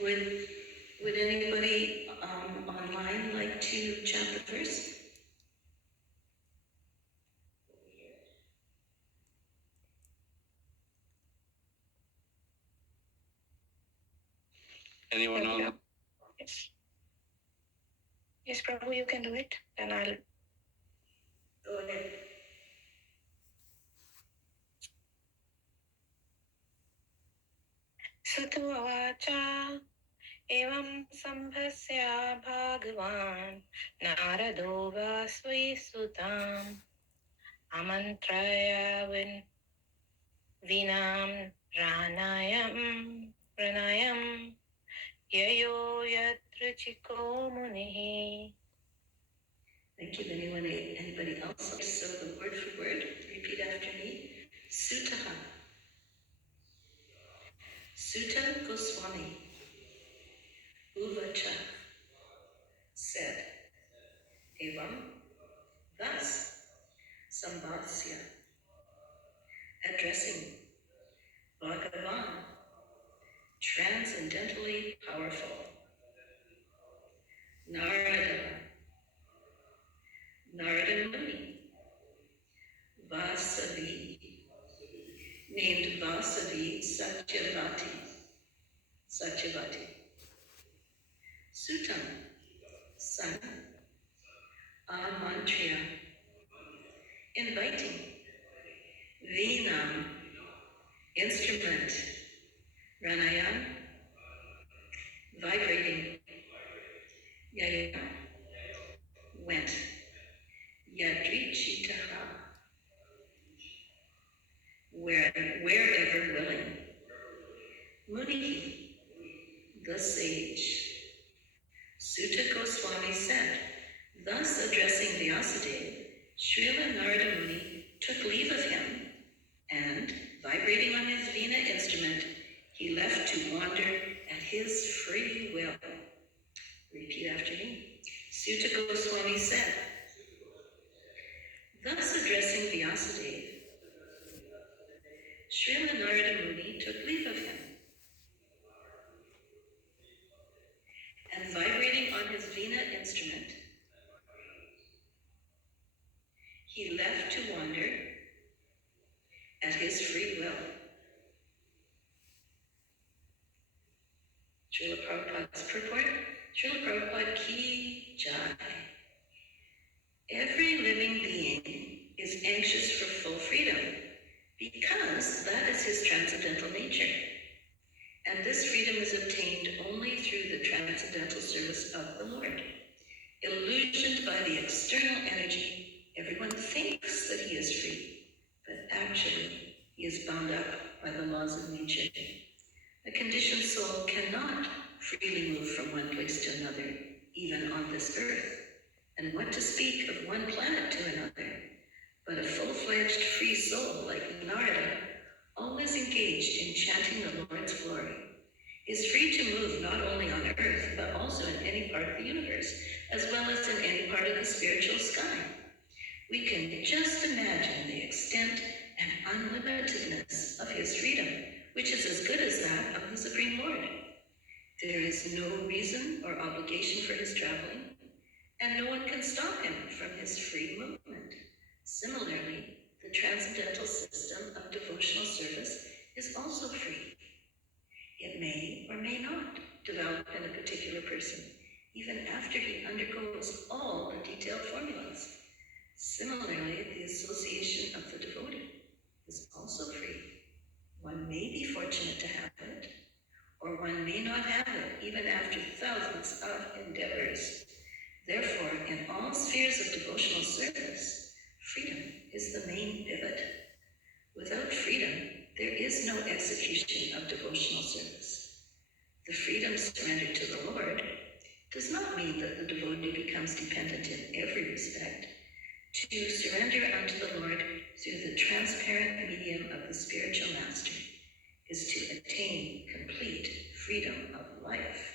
Would anybody online like to chant the verse? Anyone on? Yes. Yes, Prabhu, you can do it. Then I'll. Go ahead. Sutuvavacha evam sambhasya bhagavan narado vasvi sutam amantraya vinam ranayam yayo yatra chiko munihi. Thank you. Anybody else? So the word for word, repeat after me. Sutaha. Sutta Goswami Uvacha said, Evam, thus, Sambhasya, addressing Bhagavan, transcendently powerful, Narada Muni, Vasavi, named Vasavi Satyavati, Sutam, son, Amantriya, inviting, Vinam, instrument, Ranayam, vibrating, Yaya, went, Yadrichitaha, wherever willing, Muni, the sage. Sutta Goswami said, thus addressing Vyasadeva, Srila Narada Muni took leave of him, and, vibrating on his Veena instrument, he left to wander at his free will. Repeat after me. Sutta Goswami said, thus addressing Vyasadeva, Srila Narada Muni took leave of him, and vibrating on his Veena instrument, he left to wander at his free will. Srila Prabhupada's purport, Srila Prabhupada Ki Jai. Every living being is anxious for full freedom because that is his transcendental nature. And this freedom is obtained only through the transcendental service of the Lord. Illusioned by the external energy, everyone thinks that he is free, but actually he is bound up by the laws of nature. A conditioned soul cannot freely move from one place to another, even on this earth. And what to speak of one planet to another? But a full-fledged free soul like Narada, always engaged in chanting the Lord's glory, is free to move not only on earth, but also in any part of the universe, as well as in any part of the spiritual sky. We can just imagine the extent and unlimitedness of his freedom, which is as good as that of the Supreme Lord. There is no reason or obligation for his traveling, and no one can stop him from his free movement. Similarly, the transcendental system of devotional service is also free. It may or may not develop in a particular person, even after he undergoes all the detailed formulas. Similarly, the association of the devotee is also free. One may be fortunate to have it, or one may not have it, even after thousands of endeavors. Therefore, in all spheres of devotional service, freedom is the main pivot. Without freedom, there is no execution of devotional service. The freedom surrendered to the Lord does not mean that the devotee becomes dependent in every respect. To surrender unto the Lord through the transparent medium of the spiritual master is to attain complete freedom of life.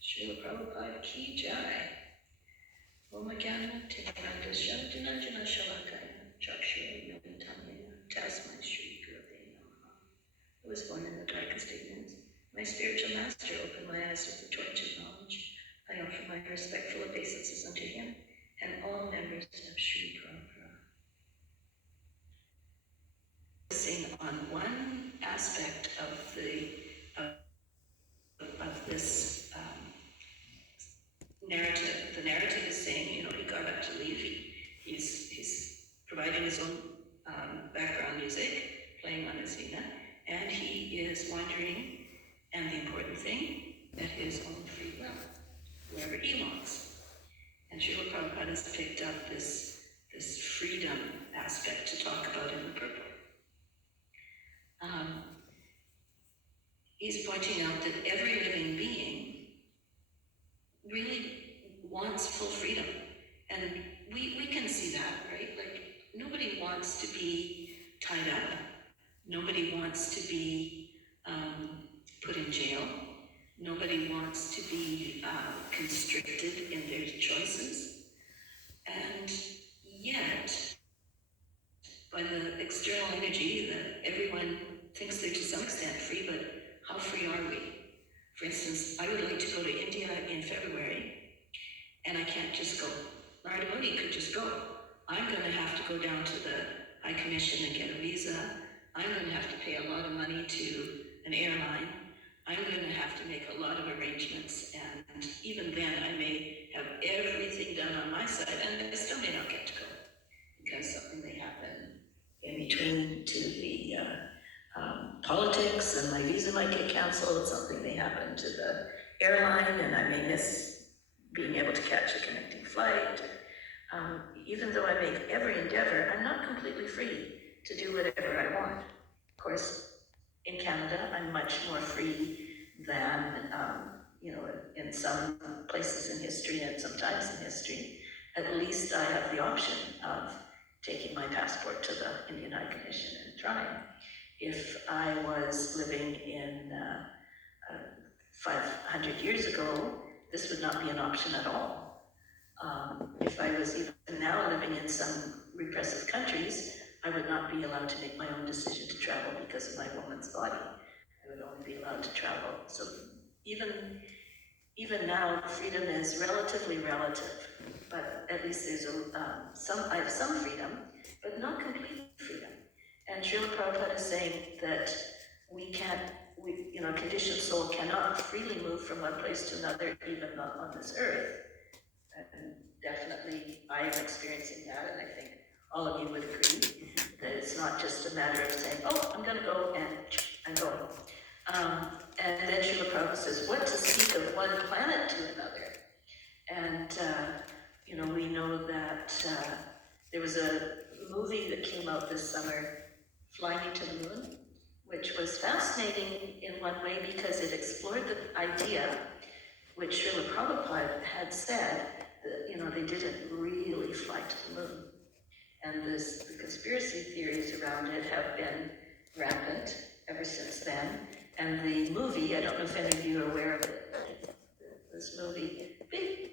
Srila Prabhupada Ki Jai. Om Jnana Timiranda Shantananjana Shalakaya Chakshura Yogitamaya Tasmai Shri Gurave Namaha. I was born in the darkest ignorance. My spiritual master and the important thing, at his own free will, wherever he wants. And Srila Prabhupada has picked up this freedom aspect to talk about in the purport. He's pointing out that every living being really wants full freedom. And we can see that, right? Like, nobody wants to be tied up. Nobody wants to be put in jail. Nobody wants to be constricted in their choices. And yet, by the external energy, that everyone thinks they're to some extent free, but how free are we? For instance, I would like to go to India in February, and I can't just go. Narada Muni could just go. I'm going to have to go down to the High Commission and get a visa. I'm going to have to pay a lot of money to an airline. I'm going to have to make a lot of arrangements, and even then I may have everything done on my side, and I still may not get to go, because something may happen in between to the politics, and my visa might get canceled. Something may happen to the airline, and I may miss being able to catch a connecting flight. Even though I make every endeavor, I'm not completely free to do whatever I want. Of course, in Canada, I'm much more free than, in some places in history and sometimes in history. At least I have the option of taking my passport to the Indian High Commission and trying. If I was living in 500 years ago, this would not be an option at all. If I was even now living in some repressive countries, I would not be allowed to make my own decision to travel because of my woman's body. I would only be allowed to travel. So even now, freedom is relatively relative, but at least there's I have some freedom, but not complete freedom. And Srila Prabhupada is saying that conditioned soul cannot freely move from one place to another, even not on this earth. And definitely I am experiencing that, and I think all of you would agree that it's not just a matter of saying, oh, I'm going to go, and I'm going. And then Srila Prabhupada says, what to speak of one planet to another? And, we know that there was a movie that came out this summer, Flying to the Moon, which was fascinating in one way because it explored the idea, which Srila Prabhupada had said, that, they didn't really fly to the moon. And the conspiracy theories around it have been rampant ever since then. And the movie, I don't know if any of you are aware of it, this movie, big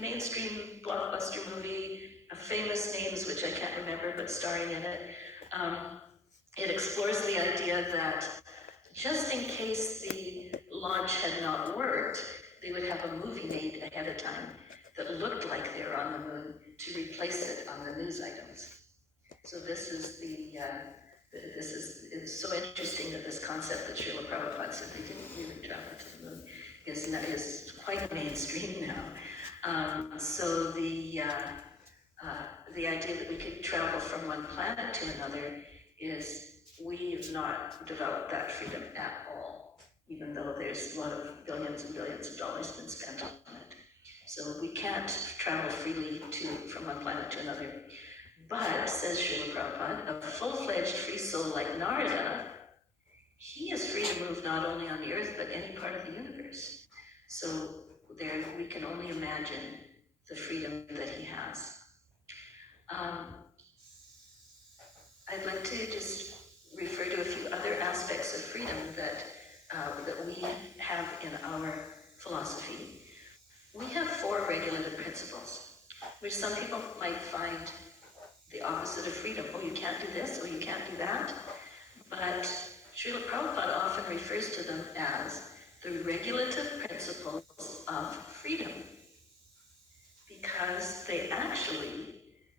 mainstream blockbuster movie, famous names, which I can't remember, but starring in it. It explores the idea that just in case the launch had not worked, they would have a movie made ahead of time that looked like they were on the moon to replace it on the news items. So this is it's so interesting that this concept that Srila Prabhupada said they didn't really travel to the moon is quite mainstream now. So the idea that we could travel from one planet to another we've not developed that freedom at all, even though there's a lot of billions and billions of dollars been spent on it. So we can't travel freely from one planet to another. But, says Srila Prabhupada, a full-fledged free soul like Narada, he is free to move not only on the earth, but any part of the universe. So there we can only imagine the freedom that he has. I'd like to just refer to a few other aspects of freedom that we have in our philosophy. We have 4 regulative principles, which some people might find the opposite of freedom. Oh, you can't do this, or you can't do that. But Srila Prabhupada often refers to them as the regulative principles of freedom, because they actually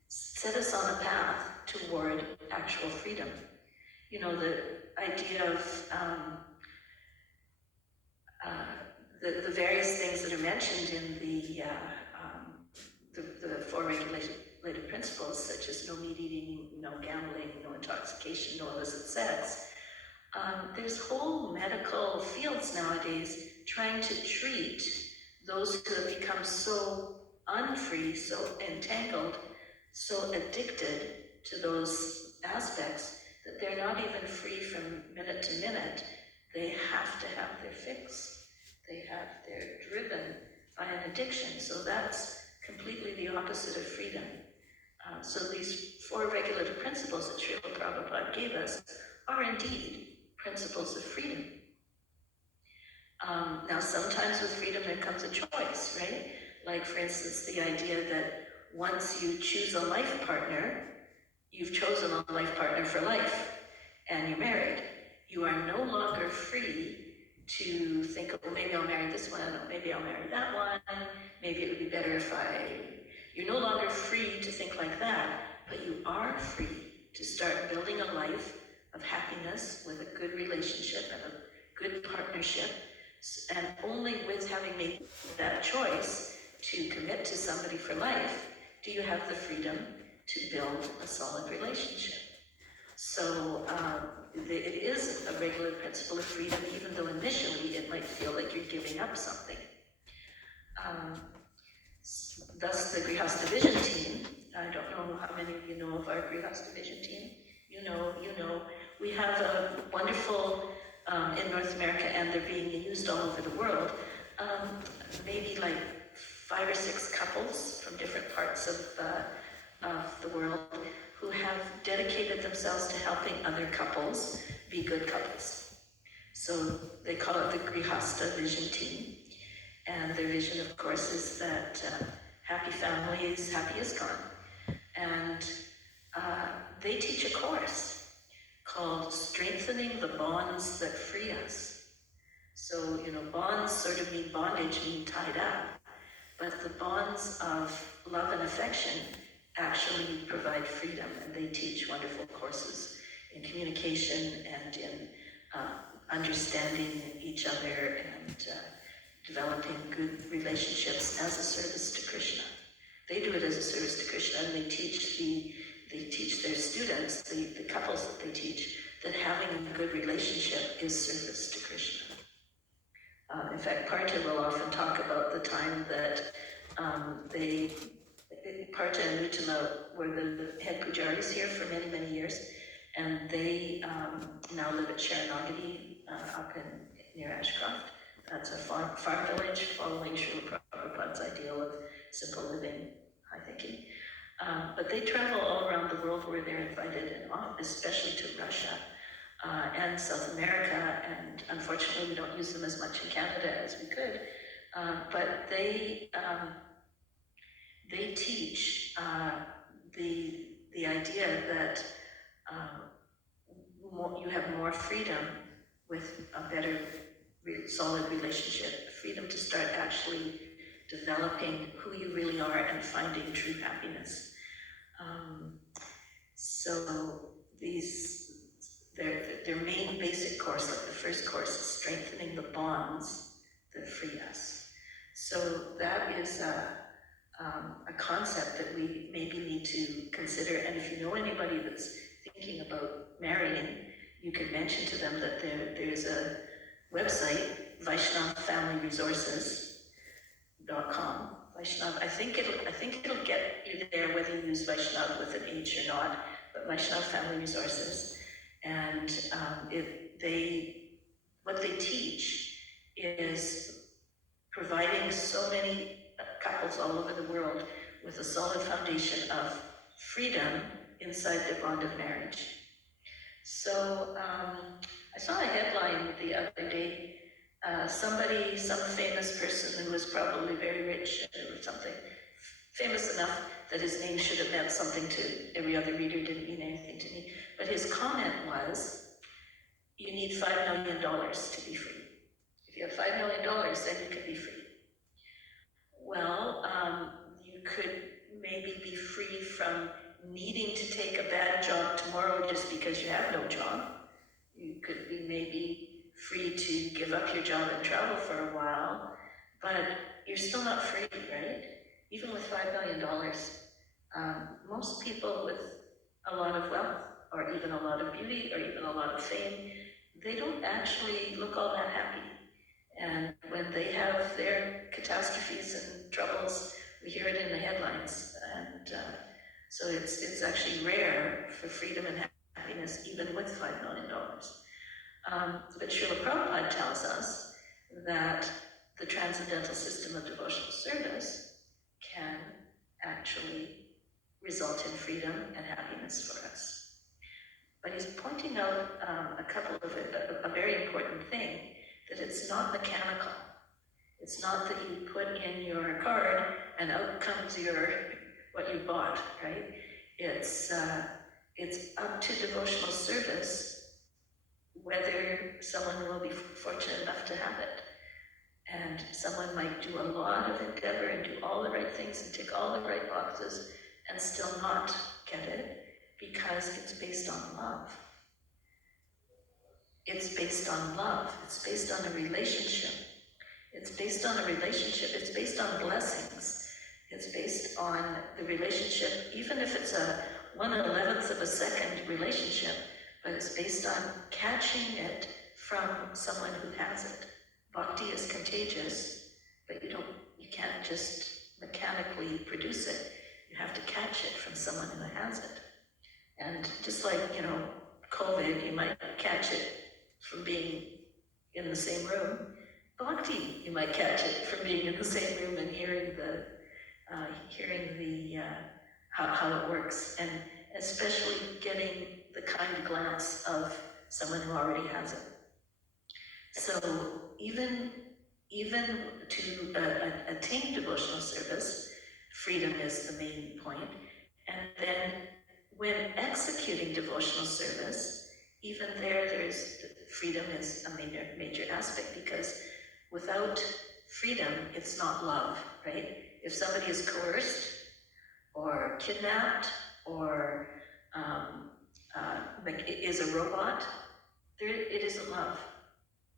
set us on a path toward actual freedom. The idea of the various things that are mentioned in the 4 regulative principles, such as no meat eating, no gambling, no intoxication, no illicit sex. There's whole medical fields fields nowadays trying to treat those who have become so unfree, so entangled, so addicted to those aspects that they're not even free from minute to minute. They have to have their fix. They're driven by an addiction. So that's completely the opposite of freedom. So these 4 regulative principles that Srila Prabhupada gave us are indeed principles of freedom. Now, sometimes with freedom there comes a choice, right? Like, for instance, the idea that once you choose a life partner, you've chosen a life partner for life, and you're married. You are no longer free to think, oh, maybe I'll marry this one, or maybe I'll marry that one, maybe it would be better if You're no longer free to think like that, but you are free to start building a life of happiness with a good relationship and a good partnership. And only with having made that choice to commit to somebody for life do you have the freedom to build a solid relationship. So it is a regular principle of freedom, even though initially it might feel like you're giving up something. Thus the Grihastha Vision team, I don't know how many of you know of our Grihastha Vision team. You know, we have a wonderful, in North America, and they're being used all over the world, maybe like 5 or 6 couples from different parts of the world who have dedicated themselves to helping other couples be good couples. So they call it the Grihastha Vision Team. And their vision, of course, is that happy families, happy is gone. And they teach a course called Strengthening the Bonds That Free Us. So, bonds sort of mean bondage, mean tied up. But the bonds of love and affection actually provide freedom, and they teach wonderful courses in communication and in understanding each other and developing good relationships as a service to Krishna. They do it as a service to Krishna, and they teach their students, the couples that they teach, that having a good relationship is service to Krishna. In fact, Partha will often talk about the time that Partha and Nuttama were the head pujaris here for many, many years, and they now live at Sharanagati up near Ashcroft. That's a farm village following Srila Prabhupada's ideal of simple living, high thinking. But they travel all around the world where they're invited, and especially to Russia and South America, and unfortunately we don't use them as much in Canada as we could. But they teach the idea that you have more freedom with a better solid relationship, freedom to start actually developing who you really are and finding true happiness. So their main basic course, like the first course, is strengthening the bonds that free us. So that is a concept that we maybe need to consider. And if you know anybody that's thinking about marrying, you can mention to them that there's a website, VaishnavFamilyResources.com. Vaishnav, I think it'll get you there whether you use Vaishnav with an H or not, but Vaishnav Family Resources. And what they teach is providing so many couples all over the world with a solid foundation of freedom inside their bond of marriage. So I saw a headline the other day, some famous person who was probably very rich or something, famous enough that his name should have meant something to every other reader, didn't mean anything to me. But his comment was, you need $5 million to be free. If you have $5 million, then you can be free. Well, you could maybe be free from needing to take a bad job tomorrow just because you have no job. You could be maybe free to give up your job and travel for a while, but you're still not free, right? Even with $5 million. Most people with a lot of wealth, or even a lot of beauty, or even a lot of fame, they don't actually look all that happy. hear it in the headlines. And so it's actually rare for freedom and happiness, even with $5 million. But Srila Prabhupada tells us that the transcendental system of devotional service can actually result in freedom and happiness for us. But he's pointing out a very important thing, that it's not mechanical. It's not that you put in your card and out comes what you bought, right? It's up to devotional service whether someone will be fortunate enough to have it. And someone might do a lot of endeavor and do all the right things and tick all the right boxes and still not get it, because it's based on love. It's based on love. It's based on a relationship. It's based on a relationship. It's based on blessings. It's based on the relationship, even if it's a 1/11th of a second relationship, but it's based on catching it from someone who has it. Bhakti is contagious, but you can't just mechanically produce it. You have to catch it from someone who has it. And just like, COVID, you might catch it from being in the same room. Bhakti, you might catch it from being in the same room and hearing how it works, and especially getting the kind glance of someone who already has it. So even to attain devotional service, freedom is the main point. And then when executing devotional service, even there's freedom is a major aspect, because without freedom, it's not love, right? If somebody is coerced or kidnapped or is a robot, it isn't love.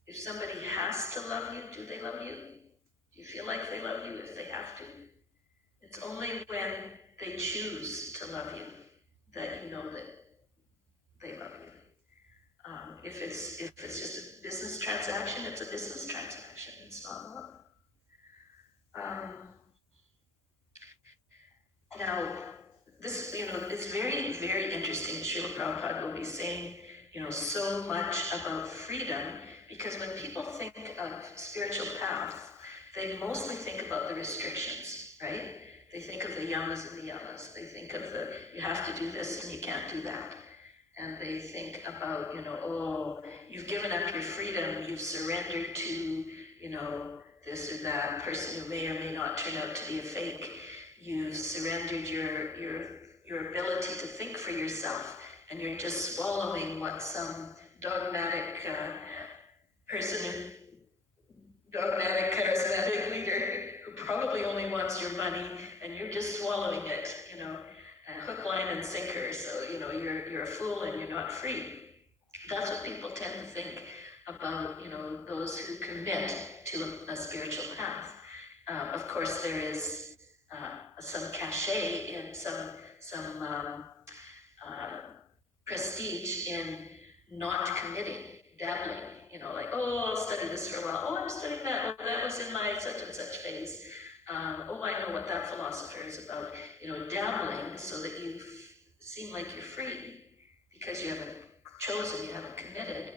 If somebody has to love you, do they love you? Do you feel like they love you if they have to? It's only when they choose to love you that you know that they love you. If it's just a business transaction, it's a business transaction. It's not love. Now, this, it's very, very interesting. Srila Prabhupada will be saying, so much about freedom, because when people think of spiritual path, they mostly think about the restrictions, right? They think of the yamas and the yamas. They think of you have to do this and you can't do that. And they think about, you've given up your freedom, you've surrendered to, this or that person who may or may not turn out to be a fake. You've surrendered your ability to think for yourself, and you're just swallowing what some dogmatic charismatic leader who probably only wants your money, and you're just swallowing it, hook, line, and sinker. So, you're a fool and you're not free. That's what people tend to think about, those who commit to a spiritual path. Of course, there is some cachet and some prestige in not committing, dabbling, like, I'll study this for a while. I'm studying that. That was in my such and such phase. I know what that philosopher is about. Dabbling so that you seem like you're free because you haven't chosen, you haven't committed,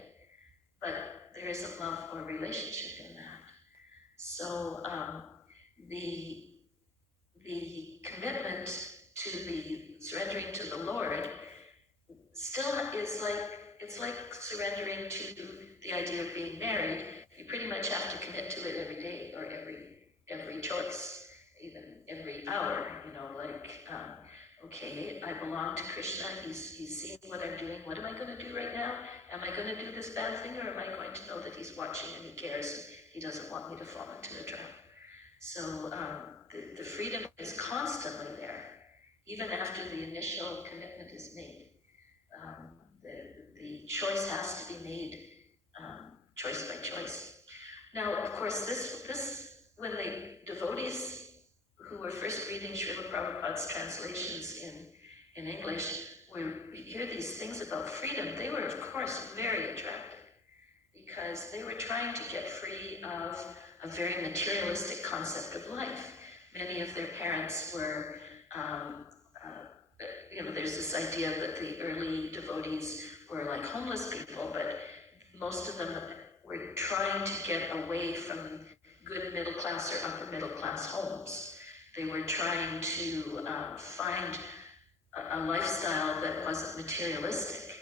but there isn't love or relationship in that. So the commitment to the surrendering to the Lord still is it's like surrendering to the idea of being married. You pretty much have to commit to it every day, or every choice, even every hour, okay, I belong to Krishna, he's seeing what I'm doing, what am I going to do right now? Am I going to do this bad thing, or am I going to know that he's watching and he cares and he doesn't want me to fall into a trap? So the freedom is constantly there, even after the initial commitment is made. The choice has to be made choice by choice. Now, of course, this when the devotees who were first reading Srila Prabhupada's translations in English, we hear these things about freedom, they were, of course, very attracted, because they were trying to get free of a very materialistic concept of life. Many of their parents were, there's this idea that the early devotees were like homeless people, but most of them were trying to get away from good middle class or upper middle class homes. They were trying to find a lifestyle that wasn't materialistic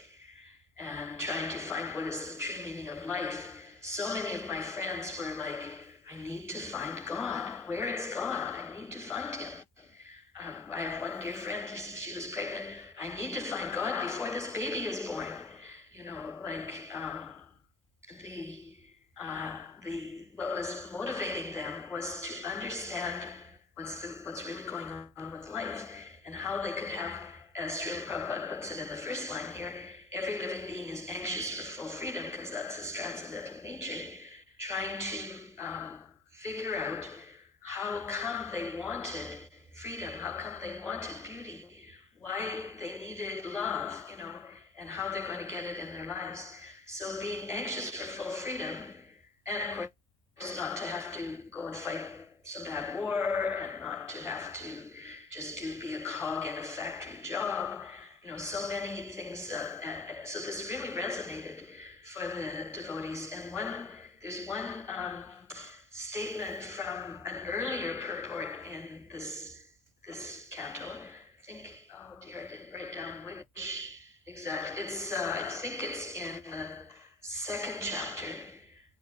and trying to find what is the true meaning of life. So many of my friends were like, I need to find God. Where is God? I need to find him. I have one dear friend, she was pregnant. I need to find God before this baby is born. What was motivating them was to understand what's really going on with life and how they could have, as Srila Prabhupada puts it in the first line here, every living being is anxious for full freedom, because that's his transcendental nature, trying to figure out how come they wanted freedom, how come they wanted beauty, why they needed love, and how they're going to get it in their lives. So being anxious for full freedom, and of course not to have to go and fight some bad war, and not to have to just be a cog in a factory job, so many things. So this really resonated for the devotees. And there's one statement from an earlier purport in this canto. I think, oh dear, I didn't write down which exact. It's I think it's in the second chapter.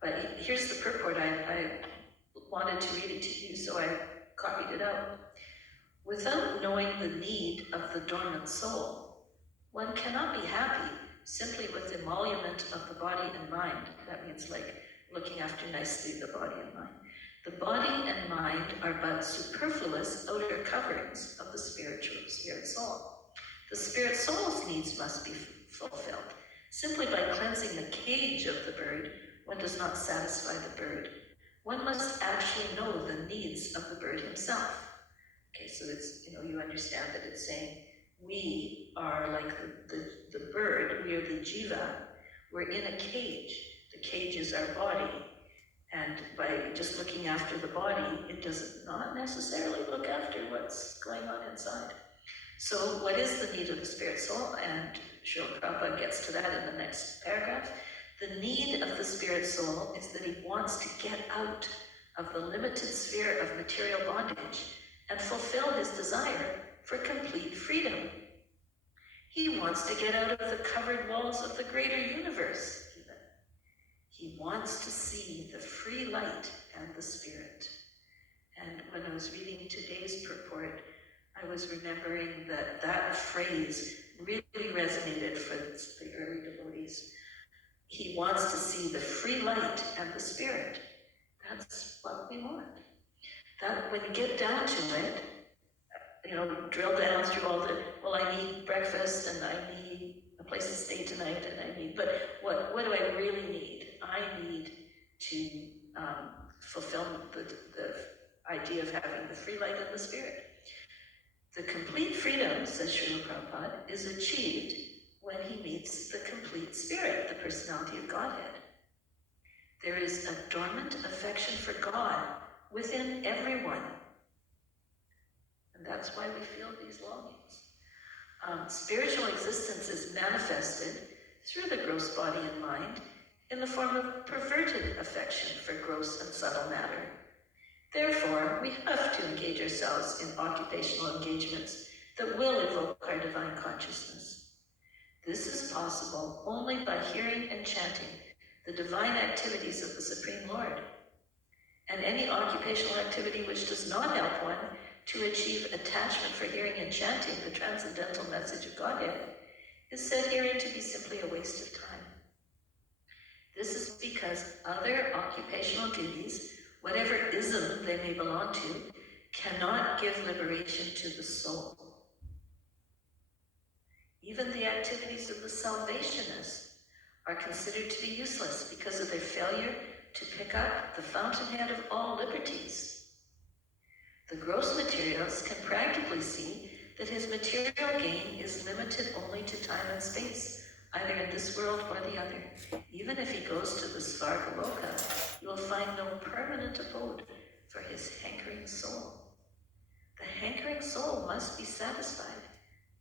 But here's the purport. I wanted to read it to you, so I copied it out. Without knowing the need of the dormant soul, one cannot be happy simply with emolument of the body and mind. That means like looking after nicely the body and mind. The body and mind are but superfluous outer coverings of the spirit soul. The spirit soul's needs must be fulfilled. Simply by cleansing the cage of the bird, one does not satisfy the bird. One must actually know the needs of the bird himself. Okay, so it's, you understand that it's saying we are like the bird, we are the jiva, we're in a cage. The cage is our body. And by just looking after the body, it does not necessarily look after what's going on inside. So what is the need of the spirit soul? And Srila Prabhupada gets to that in the next paragraph. The need of the spirit soul is that he wants to get out of the limited sphere of material bondage and fulfill his desire for complete freedom. He wants to get out of the covered walls of the greater universe, even. He wants to see the free light and the spirit. And when I was reading today's purport, I was remembering that phrase really resonated for the early devotees. He wants to see the free light and the spirit. That's what we want. That when you get down to it, drill down through all I need breakfast and I need a place to stay tonight and but what do I really need? I need to fulfill the idea of having the free light and the spirit. The complete freedom, says Srila Prabhupada, is achieved when he meets the complete spirit, the personality of Godhead. There is a dormant affection for God within everyone. And that's why we feel these longings. Spiritual existence is manifested through the gross body and mind in the form of perverted affection for gross and subtle matter. Therefore, we have to engage ourselves in occupational engagements that will evoke our divine consciousness. This is possible only by hearing and chanting the divine activities of the Supreme Lord. And any occupational activity which does not help one to achieve attachment for hearing and chanting the transcendental message of Godhead is said herein to be simply a waste of time. This is because other occupational duties, whatever ism they may belong to, cannot give liberation to the soul. Even the activities of the salvationists are considered to be useless because of their failure to pick up the fountainhead of all liberties. The gross materialist can practically see that his material gain is limited only to time and space, either in this world or the other. Even if he goes to the Svargaloka, he will find no permanent abode for his hankering soul. the hankering soul must be satisfied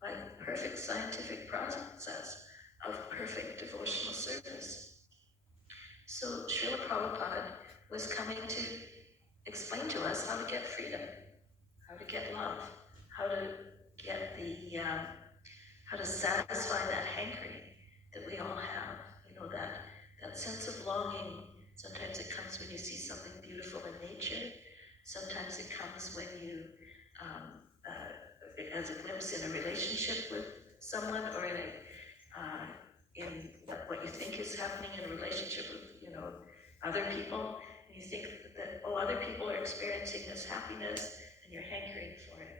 by the perfect scientific process of perfect devotional service. So Srila Prabhupada was coming to explain to us how to get freedom, how to get love, how to get how to satisfy that hankering that we all have. You know, that sense of longing. Sometimes it comes when you see something beautiful in nature. Sometimes it comes when you, as a glimpse in a relationship with someone, or in what you think is happening in a relationship with, other people. And you think that, oh, other people are experiencing this happiness, and you're hankering for it.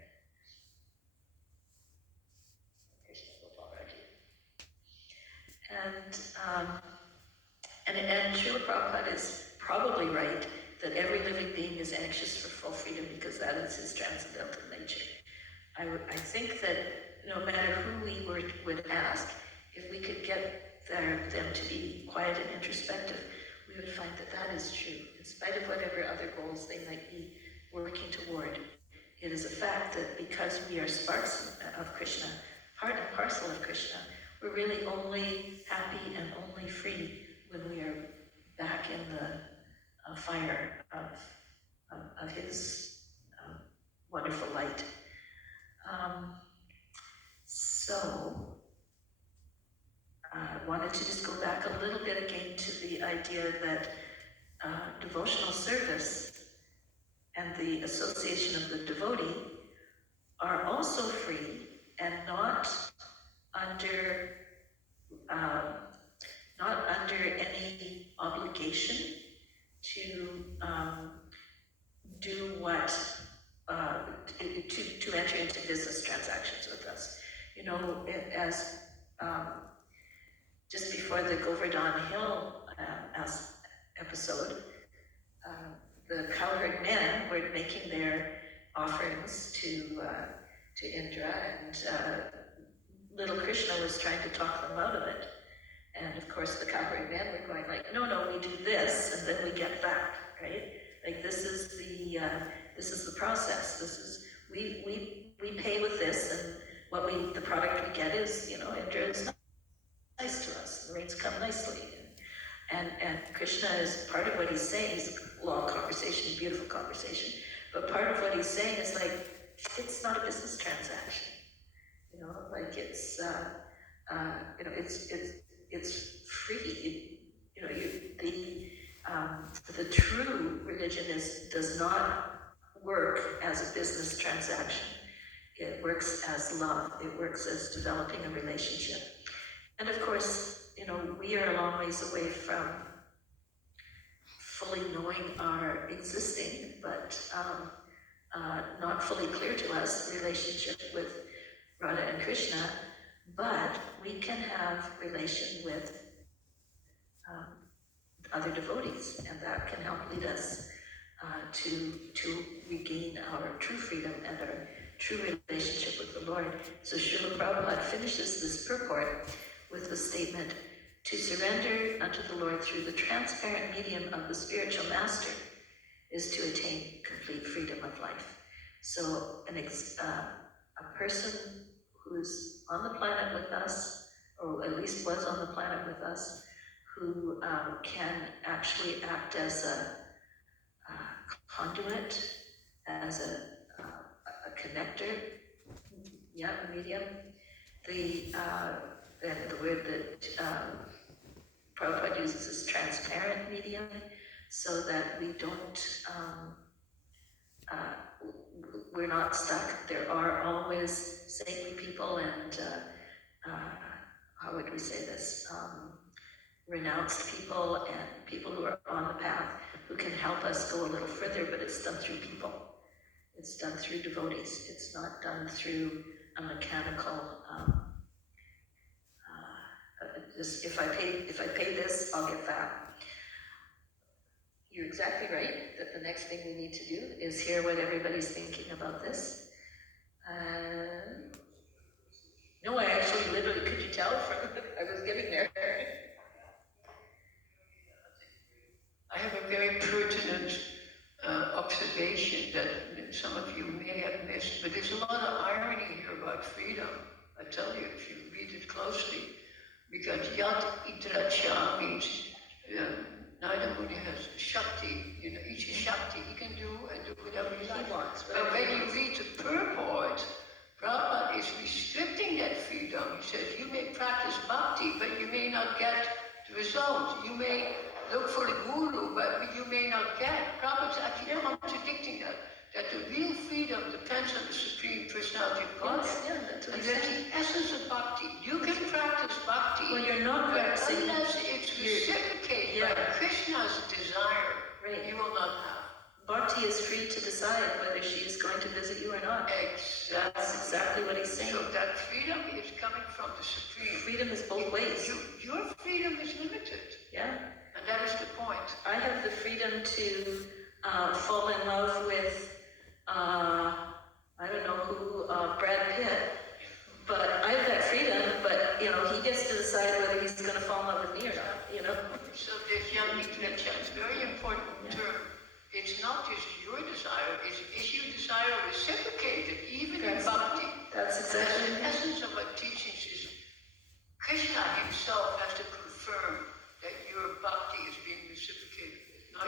And Srila Prabhupada is probably right that every living being is anxious for full freedom because that is his transcendental nature. I think that no matter who we would ask, if we could get them to be quiet and introspective, we would find that that is true. In spite of whatever other goals they might be working toward, it is a fact that because we are sparks of Krishna, part and parcel of Krishna, we're really only happy and only free when we are back in the fire of his wonderful light. So I wanted to just go back a little bit again to the idea that devotional service and the association of the devotee are also free and not under any obligation to do what to enter into business transactions with us. You know, as just before the Govardhan Hill episode, the cowherd men were making their offerings to Indra, and little Krishna was trying to talk them out of it. And of course, the cowherd men were going like, no, we do this, and then we get back, right? Like this is the process. This is we pay with this, and the product we get is, Indra is nice to us. The rains come nicely, and Krishna is part of what he's saying. Is long conversation, beautiful conversation, but part of what he's saying is like, it's not a business transaction. Like it's it's free. The true religion does not work as a business transaction. It works as love. It works as developing a relationship. And of course, we are a long ways away from fully knowing our existing, but not fully clear to us relationship with Radha and Krishna, but we can have relation with other devotees, and that can help lead us to regain our true freedom and our true relationship with the Lord. So Srila Prabhupada finishes this purport with the statement, to surrender unto the Lord through the transparent medium of the spiritual master is to attain complete freedom of life. So a person who's on the planet with us, or at least was on the planet with us, who can actually act as a conduit, as a connector, medium. The word that Prabhupada uses is transparent medium, so that we don't, we're not stuck. There are always saintly people and, how would we say this? Renounced people and people who are on the path who can help us go a little further, but it's done through people. It's done through devotees. It's not done through a mechanical, just if I pay this, I'll get that. You're exactly right that the next thing we need to do is hear what everybody's thinking about this. No, I actually literally, could you tell from, I was getting there. I have a very pertinent observation that some of you may have missed. but there's a lot of irony here about freedom. I tell you, if you read it closely, because Yat Itracha means Narada Muni has Shakti, each is Shakti, he can do and do whatever he wants. But when you read the purport, Prabhupada is restricting that freedom. He says, you may practice bhakti, but you may not get the result. You may look for a guru, but you may not get. Prabhupada's actually contradicting that. That the real freedom depends on the Supreme Personality of Godhead. Yes, and that's the essence of bhakti. You can practice bhakti, well, you're not but practicing. unless it's reciprocated by Krishna's desire, you will not have. Bhakti is free to decide whether she is going to visit you or not. Exactly. That's exactly what he's saying. So that freedom is coming from the Supreme. Freedom is both ways. Your freedom is limited. Yeah. And that is the point. I have the freedom to fall in love with, I don't know who, Brad Pitt. But I have that freedom, but, he gets to decide whether he's going to fall in love with me or not, So this young literature is a very important term. It's not just your desire, it's your desire reciprocated, even in bhakti. That's exactly the essence of our teachings is Krishna himself has to confirm that your bhakti is being reciprocated. Not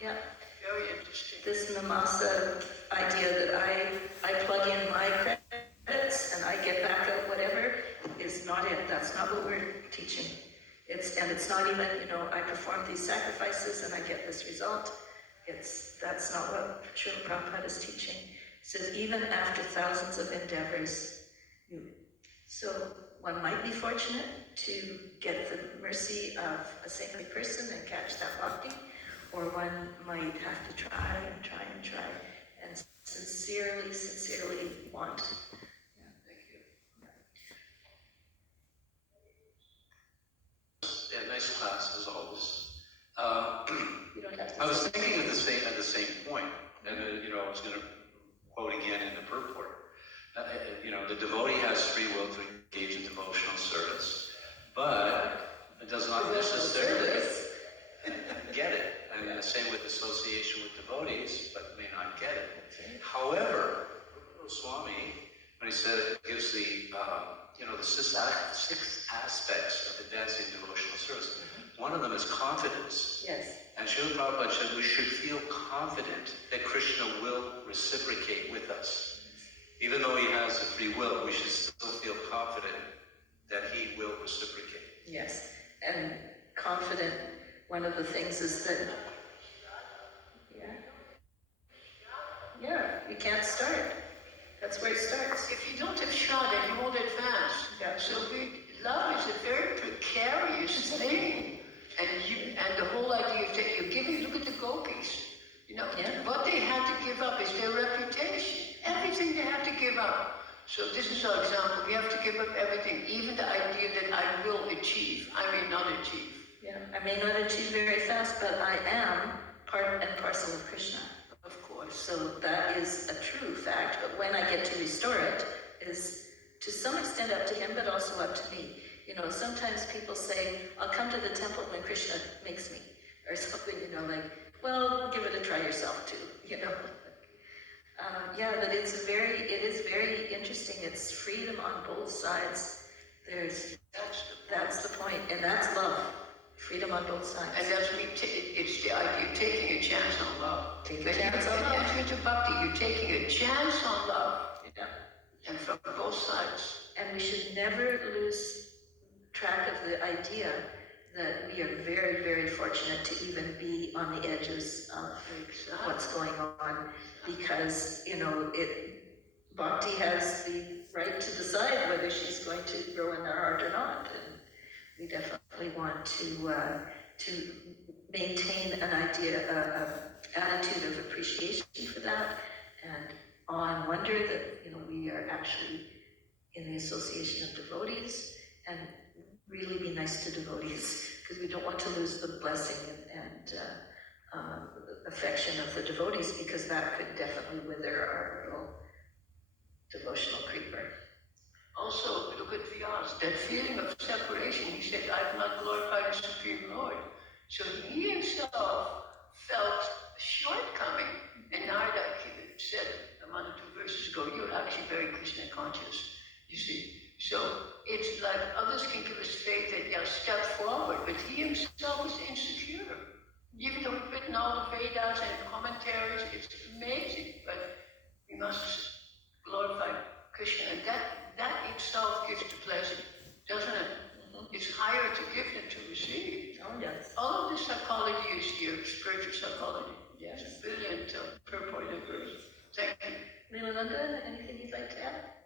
Yeah. Very interesting. This Namasa idea that I plug in my credits and I get back out whatever is not it. That's not what we're teaching. It's not even, I perform these sacrifices and I get this result. That's not what Srila Prabhupada is teaching. He says even after thousands of endeavors, so one might be fortunate to get the mercy of a saintly person and catch that bhakti, or one might have to try and sincerely want. Thank you. Yeah, nice class as always. You don't have to. I was thinking at the same point, and I was going to quote again in the purport. The devotee has free will to engage in devotional service, but it does not necessarily get it. And the same with association with devotees, but may not get it. However, Swami, when he said it gives the six aspects of advancing devotional service, one of them is confidence. Yes. And Srila Prabhupada said we should feel confident that Krishna will reciprocate with us. Even though he has a free will, we should still feel confident that he will reciprocate. Yes. And confident, one of the things is that, you can't start. That's where it starts. If you don't have shot, then you won't advance. Yeah. So love is a very precarious thing. And the whole idea of that you're giving, look at the gopis. What they had to give up is their reputation. Everything they had to give up. So this is our example. We have to give up everything, even the idea that I will achieve. I may not achieve. Yeah. I may not achieve very fast, but I am part and parcel of Krishna. Of course. So that is a true fact, but when I get to restore it is to some extent up to him, but also up to me. Sometimes people say, I'll come to the temple when Krishna makes me, or something, well, give it a try yourself too, but it is very interesting. It's freedom on both sides. That's the point, and that's love. Freedom on both sides. And that's it's the idea of taking a chance on love. Taking a chance on love. Entering into bhakti, you're taking a chance on love. Yeah. And from both sides. And we should never lose track of the idea that we are very, very fortunate to even be on the edges of what's going on, because bhakti has the right to decide whether she's going to grow in their heart or not, and we definitely want to maintain an attitude of appreciation for that, and awe and wonder that we are actually in the association of devotees, and really be nice to devotees, because we don't want to lose the blessing and affection of the devotees, because that could definitely wither our little devotional creeper. Also, look at Vyas, that feeling of separation. He said, I've not glorified the Supreme Lord. So he himself felt a shortcoming. And Narada said, one or two verses ago, like others can give us faith that you'll step forward, but he himself is insecure. Even though we've written all the Vedas and commentaries, it's amazing, but we must glorify Krishna, and that itself gives the pleasure, doesn't it? It's higher to give than to receive. Oh, yes. All of this psychology is here, spiritual psychology. Yes. It's brilliant purport of verse. Thank you. Leelananda, anything you'd like to add?